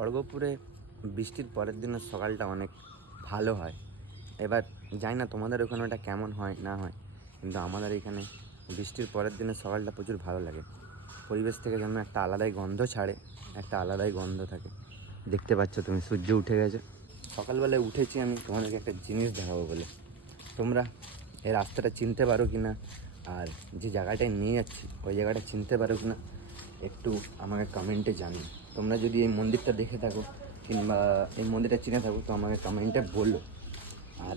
খড়গপুরে বৃষ্টির পরের দিনের সকালটা অনেক ভালো হয়। এবার জানি না তোমাদের ওখানে ওটা কেমন হয় না হয়, কিন্তু আমাদের এখানে বৃষ্টির পরের দিনের সকালটা প্রচুর ভালো লাগে। পরিবেশ থেকে যেন একটা আলাদাই গন্ধ ছাড়ে, একটা আলাদাই গন্ধ থাকে। দেখতে পাচ্ছ তুমি, সূর্য উঠে গেছে। সকালবেলায় উঠেছি আমি তোমাদেরকে একটা জিনিস দেখাবো বলে। তোমরা এই রাস্তাটা চিনতে পারো কি না, আর যে জায়গাটায় নিয়ে যাচ্ছি ওই জায়গাটা চিনতে পারো কি না, একটু আমাকে কমেন্টে জানিও। তোমরা যদি এই মন্দিরটা দেখে থাকো কিংবা এই মন্দিরটা চিনে থাকো তো আমাকে কমেন্টে বললো। আর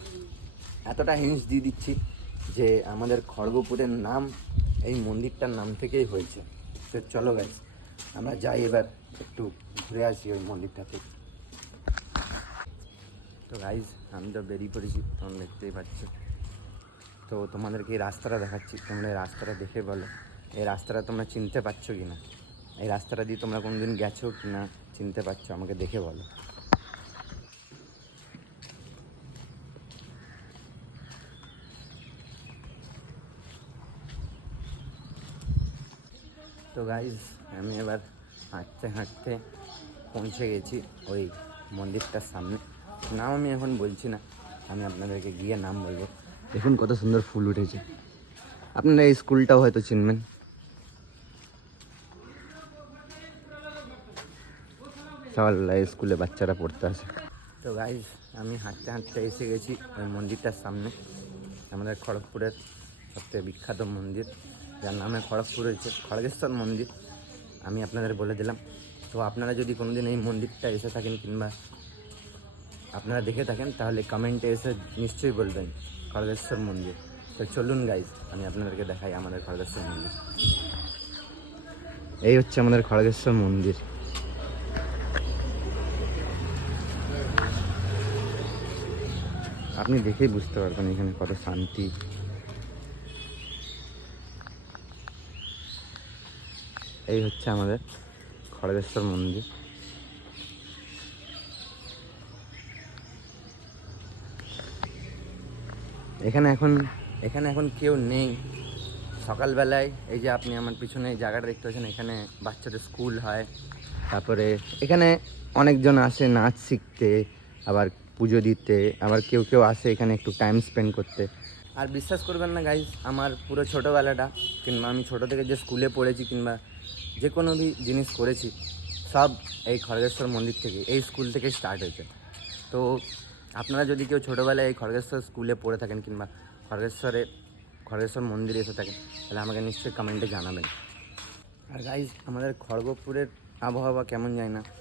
এতটা হিন্টস দিয়ে দিচ্ছি যে আমাদের খড়গপুরের নাম এই মন্দিরটার নাম থেকেই হয়েছে। তো চলো গাইস, আমরা যাই এবার একটু ঘুরে আসি ওই মন্দিরটাতে। তো গাইজ আমি তো বেরিয়ে পড়েছি, তোমরা দেখতেই পাচ্ছ। তো তোমাদেরকে এই রাস্তাটা দেখাচ্ছি, তোমরা এই রাস্তাটা দেখে বলো এই রাস্তাটা তোমরা চিনতে পারছো কি না, এই রাস্তাটা দিয়ে তোমরা কোনোদিন গেছো কি না, চিনতে পারছো আমাকে দেখে বলো। তো গাইজ আমি এবার হাঁটতে হাঁটতে পৌঁছে গেছি ওই মন্দিরটার সামনে। নাম আমি এখন বলছি না, আমি আপনাদেরকে গিয়ে নাম বলবো। দেখুন কত সুন্দর ফুল উঠেছে। আপনারা এই স্কুলটাও হয়তো চিনবেন। সকালবেলা স্কুলে বাচ্চারা পড়তে আসে। তো গাইজ আমি হাঁটতে হাঁটতে এসে গেছি ওই মন্দিরটার সামনে, আমাদের খড়গপুরের সবথেকে বিখ্যাত মন্দির, যার নামে খড়গপুর হয়েছে, খড়গেশ্বর মন্দির। আমি আপনাদের বলে দিলাম। তো আপনারা যদি কোনোদিন এই মন্দিরটা এসে থাকেন কিংবা আপনারা দেখে থাকেন তাহলে কমেন্টে এসে নিশ্চয়ই বলবেন খড়গেশ্বর মন্দির। তো চলুন গাইজ আমি আপনাদেরকে দেখাই আমাদের খড়গেশ্বর মন্দির। এই হচ্ছে আমাদের খড়গেশ্বর মন্দির। আপনি দেখেই বুঝতে পারবেন এখানে কত শান্তি। এই হচ্ছে আমাদের খড়গেশ্বর মন্দির। এখানে এখন কেউ নেই। সকালবেলায় এই যে আপনি আমার পিছনে এই জায়গাটা দেখতে পাচ্ছেন, এখানে বাচ্চাদের স্কুল হয়। তারপরে এখানে অনেকজন আসে নাচ শিখতে, আবার পুজো দিতে, আবার কেউ কেউ আসে এখানে একটু টাইম স্পেন্ড করতে। আর বিশ্বাস করবেন না গাইজ, আমার পুরো ছোটোবেলাটা কিংবা আমি ছোটো থেকে যে স্কুলে পড়েছি কিংবা যে কোনো জিনিস করেছি সব এই খড়গেশ্বর মন্দির থেকে, এই স্কুল থেকে স্টার্ট হয়েছে। তো আপনারা যদি কেউ ছোটোবেলায় এই খড়গেশ্বর স্কুলে পড়ে থাকেন কিংবা খড়গেশ্বর মন্দিরে এসে থাকেন তাহলে আমাকে নিশ্চয়ই কমেন্টে জানাবেন। আর গাইজ আমাদের খড়গপুরের আবহাওয়া কেমন যায় না,